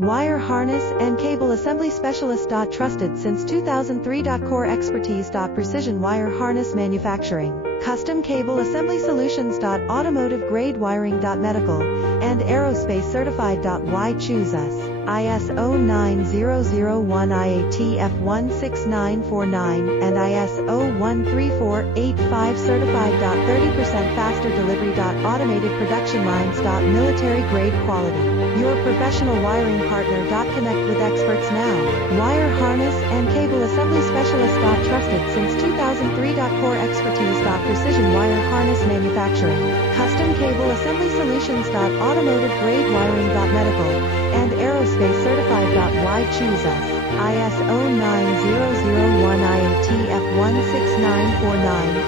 Wire harness and cable assembly specialist. Trusted since 2003. Core expertise. Precision wire harness manufacturing, custom cable assembly solutions. Automotive grade wiring. Medical and aerospace certified. Why choose us? ISO 9001 IATF16949 and ISO 13485 certified. 30% faster delivery. Automated production lines. Military grade quality. Your professional wiring partner. Connect with experts now. Wire harness and cable assembly specialist. Trusted since 2003. Core expertise. Precision wire harness manufacturing, custom cable assembly solutions. Automotive grade wiring. Medical and aerospace certified. Why choose us? ISO 9001 IATF16949